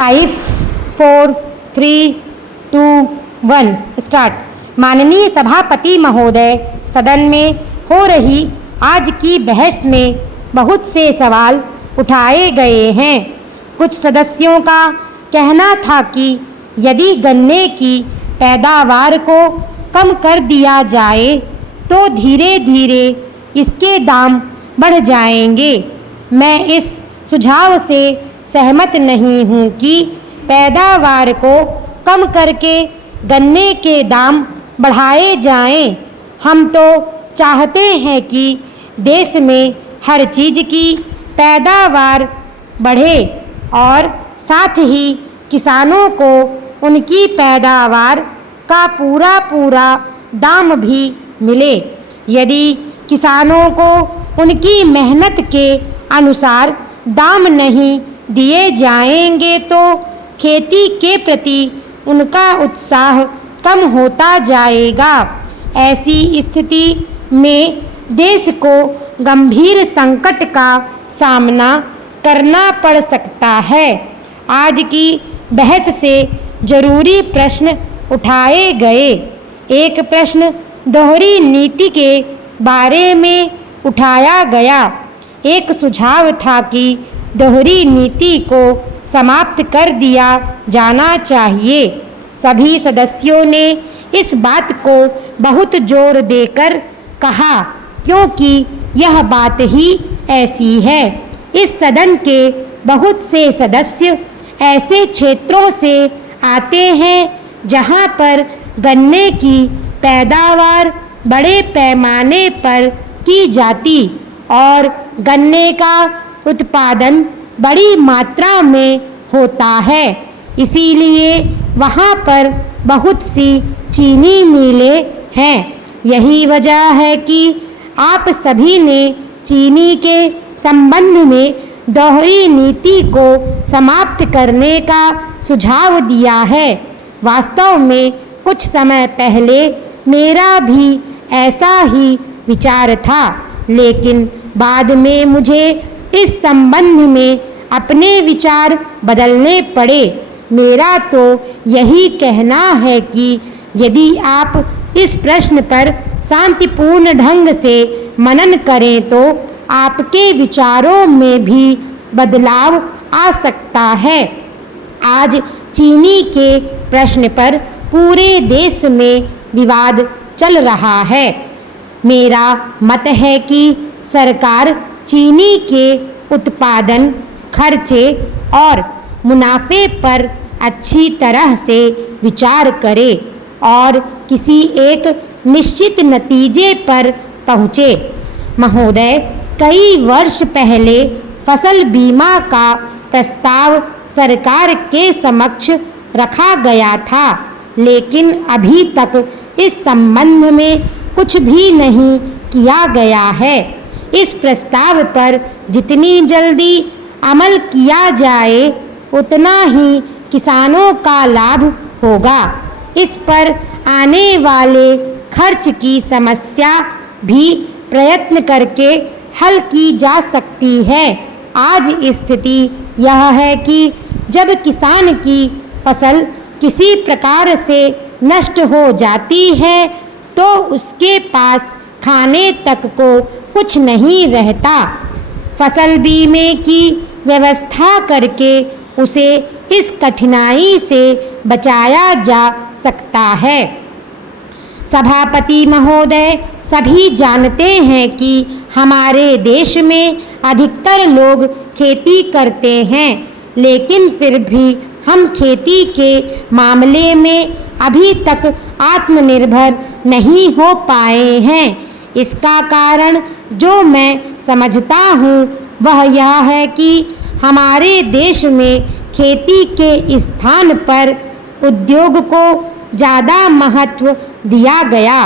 5, 4, 3, 2, 1 start. माननीय सभापति महोदय, सदन में हो रही आज की बहस में बहुत से सवाल उठाए गए हैं। कुछ सदस्यों का कहना था कि यदि गन्ने की पैदावार को कम कर दिया जाए तो धीरे धीरे इसके दाम बढ़ जाएंगे। मैं इस सुझाव से सहमत नहीं हूँ कि पैदावार को कम करके गन्ने के दाम बढ़ाए जाएं। हम तो चाहते हैं कि देश में हर चीज़ की पैदावार बढ़े और साथ ही किसानों को उनकी पैदावार का पूरा दाम भी मिले। यदि किसानों को उनकी मेहनत के अनुसार दाम नहीं दिए जाएंगे तो खेती के प्रति उनका उत्साह कम होता जाएगा। ऐसी स्थिति में देश को गंभीर संकट का सामना करना पड़ सकता है। आज की बहस से जरूरी प्रश्न उठाए गए। एक प्रश्न दोहरी नीति के बारे में उठाया गया। एक सुझाव था कि दोहरी नीति को समाप्त कर दिया जाना चाहिए। सभी सदस्यों ने इस बात को बहुत जोर देकर कहा क्योंकि यह बात ही ऐसी है। इस सदन के बहुत से सदस्य ऐसे क्षेत्रों से आते हैं जहां पर गन्ने की पैदावार बड़े पैमाने पर की जाती और गन्ने का उत्पादन बड़ी मात्रा में होता है। इसीलिए वहाँ पर बहुत सी चीनी मिलें हैं। यही वजह है कि आप सभी ने चीनी के संबंध में दोहरी नीति को समाप्त करने का सुझाव दिया है। वास्तव में कुछ समय पहले मेरा भी ऐसा ही विचार था, लेकिन बाद में मुझे इस संबंध में अपने विचार बदलने पड़े। मेरा तो यही कहना है कि यदि आप इस प्रश्न पर शांतिपूर्ण ढंग से मनन करें तो आपके विचारों में भी बदलाव आ सकता है। आज चीनी के प्रश्न पर पूरे देश में विवाद चल रहा है। मेरा मत है कि सरकार चीनी के उत्पादन, खर्चे और मुनाफे पर अच्छी तरह से विचार करे और किसी एक निश्चित नतीजे पर पहुँचे। महोदय, कई वर्ष पहले फसल बीमा का प्रस्ताव सरकार के समक्ष रखा गया था, लेकिन अभी तक इस संबंध में कुछ भी नहीं किया गया है। इस प्रस्ताव पर जितनी जल्दी अमल किया जाए उतना ही किसानों का लाभ होगा। इस पर आने वाले खर्च की समस्या भी प्रयत्न करके हल की जा सकती है। आज स्थिति यह है कि जब किसान की फसल किसी प्रकार से नष्ट हो जाती है तो उसके पास खाने तक को कुछ नहीं रहता। फसल बीमे की व्यवस्था करके उसे इस कठिनाई से बचाया जा सकता है। सभापति महोदय, सभी जानते हैं कि हमारे देश में अधिकतर लोग खेती करते हैं, लेकिन फिर भी हम खेती के मामले में अभी तक आत्मनिर्भर नहीं हो पाए हैं। इसका कारण जो मैं समझता हूँ वह यह है कि हमारे देश में खेती के स्थान पर उद्योग को ज़्यादा महत्व दिया गया।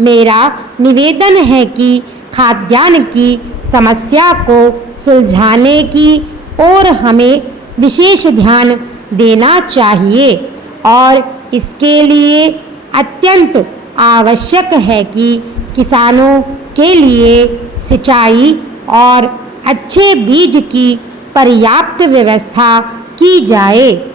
मेरा निवेदन है कि खाद्यान्न की समस्या को सुलझाने की ओर हमें विशेष ध्यान देना चाहिए और इसके लिए अत्यंत आवश्यक है कि किसानों के लिए सिंचाई और अच्छे बीज की पर्याप्त व्यवस्था की जाए।